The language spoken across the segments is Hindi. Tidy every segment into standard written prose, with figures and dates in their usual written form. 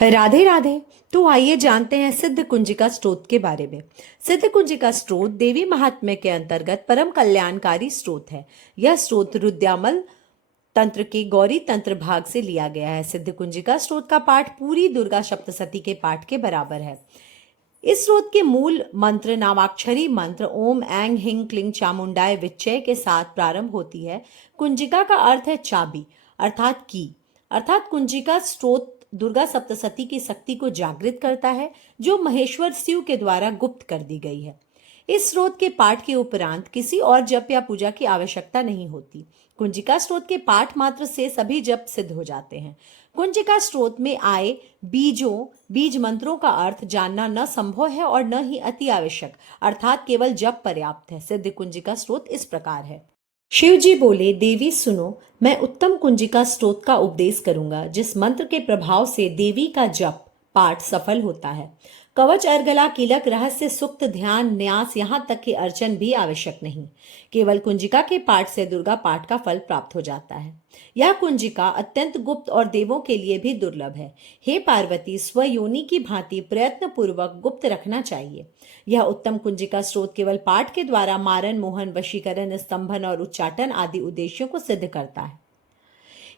राधे राधे। तो आइए जानते हैं सिद्ध कुंजिका स्त्रोत के बारे में। सिद्ध कुंजिका स्त्रोत देवी महात्म्य के अंतर्गत परम कल्याणकारी स्त्रोत है। यह स्त्रोत रुद्यामल तंत्र के गौरी तंत्र भाग से लिया गया है। सिद्ध कुंजिका स्त्रोत का पाठ पूरी दुर्गा सप्तशती के पाठ के बराबर है। इस स्त्रोत के मूल मंत्र नामाक्षरी मंत्र ओम ऐंग हिंग क्लिंग चामुंडाय विच्चय के साथ प्रारंभ होती है। कुंजिका का अर्थ है चाबी अर्थात की। अर्थात कुंजिका स्त्रोत दुर्गा सप्तशती की शक्ति को जागृत करता है, जो महेश्वर शिव के द्वारा गुप्त कर दी गई है। इस स्त्रोत के पाठ के उपरांत किसी और जप या पूजा की आवश्यकता नहीं होती। कुंजिका स्त्रोत के पाठ मात्र से सभी जप सिद्ध हो जाते हैं। कुंजिका स्त्रोत में आए बीज मंत्रों का अर्थ जानना न संभव है और न ही अति आवश्यक, अर्थात केवल जप पर्याप्त है। सिद्ध कुंजिका स्त्रोत इस प्रकार है। शिव जी बोले, देवी सुनो, मैं उत्तम कुंजिका स्त्रोत का उपदेश करूंगा, जिस मंत्र के प्रभाव से देवी का जप पाठ सफल होता है। कवच अर्गला कीलक रहस्य सुक्त ध्यान न्यास यहाँ तक कि अर्चन भी आवश्यक नहीं। केवल कुंजिका के पाठ से दुर्गा पाठ का फल प्राप्त हो जाता है। यह कुंजिका अत्यंत गुप्त और देवों के लिए भी दुर्लभ है। हे पार्वती, स्वयोनि की भांति प्रयत्न पूर्वक गुप्त रखना चाहिए। यह उत्तम कुंजिका स्त्रोत केवल पाठ के द्वारा मारन मोहन वशीकरण स्तंभन और उच्चाटन आदि उद्देश्यों को सिद्ध करता है।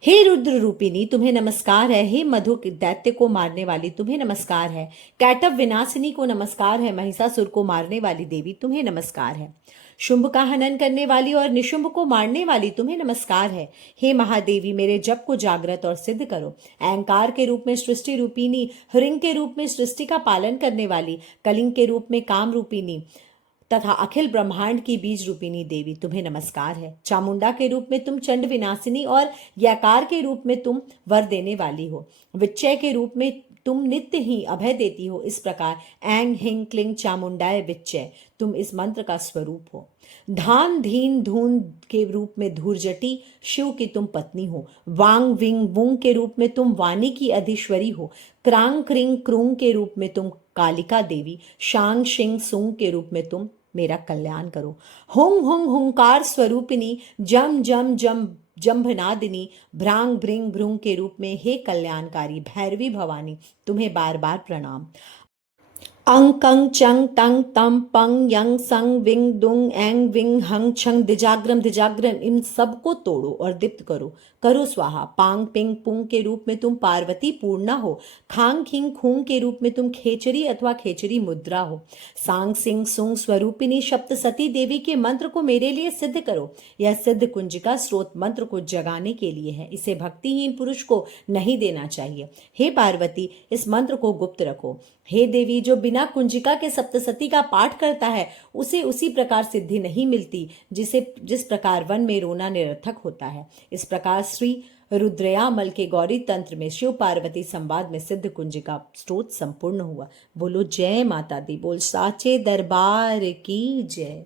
हे रुद्र रूपिणी, तुम्हें नमस्कार है। हे मधु दैत्य को मारने वाली, तुम्हें नमस्कार है। कैटव विनाशिनी को नमस्कार है। महिषासुर को मारने वाली देवी, तुम्हें नमस्कार है। शुंभ का हनन करने वाली और निशुंभ को मारने वाली, तुम्हें नमस्कार है। हे महादेवी, मेरे जप को जागृत और सिद्ध करो। अहंकार के रूप में सृष्टि रूपिणी, हृंग के रूप में सृष्टि का पालन करने वाली, कलिंग के रूप में काम रूपिणी तथा अखिल ब्रह्मांड की बीज रूपिणी देवी, तुम्हें नमस्कार है। चामुंडा के रूप में तुम चंड विनाशिनी और यकार के रूप में तुम वर देने वाली हो। विच्चय के रूप में तुम नित्य ही अभय देती हो। इस प्रकार ऐंग हिंग क्लिंग चामुंडाय विच्चय, तुम इस मंत्र का स्वरूप हो। धान धीन धून के रूप में धूर्जटी, शिव की तुम पत्नी हो। वांग विंग वुंग के रूप में तुम वाणी की अधीश्वरी हो। क्रांग क्रिंग क्रूंग के रूप में तुम कालिका देवी। शांग शिंग सुंग के रूप में तुम मेरा कल्याण करो। हुंग हुंग हुंकार स्वरूपिणी, जम जम जम जंभनादिनी, भ्रांग भृंग भ्रूंग के रूप में हे कल्याणकारी भैरवी भवानी, तुम्हें बार बार प्रणाम। अंग कंग चंग तंग तम पंग यंग संग विंग दुंग एंग विंग हंग छंग दिजाग्रम इन सब को तोड़ो और दीप्त करो। करो स्वाहा। पांग पिंग पुंग के रूप में तुम पार्वती पूर्णा हो। खांग खिंग खूंग के रूप में तुम खेचरी अथवा खेचरी मुद्रा हो। सांग सिंग सुंग स्वरूपिणी सप्तशती देवी के मंत्र को मेरे लिए सिद्ध करो। यह सिद्ध कुंजिका स्रोत मंत्र को जगाने के लिए है। इसे भक्तिहीन पुरुष को नहीं देना चाहिए। हे पार्वती, इस मंत्र को गुप्त रखो। हे देवी, जो बिना कुंजिका के सप्तशती का पाठ करता है, उसे उसी प्रकार सिद्धि नहीं मिलती जिस प्रकार वन में रोना निरर्थक होता है। इस प्रकार श्री रुद्रयामल के गौरी तंत्र में शिव पार्वती संवाद में सिद्ध कुंजिका स्त्रोत संपूर्ण हुआ। बोलो जय माता दी, बोल साचे दरबार की जय।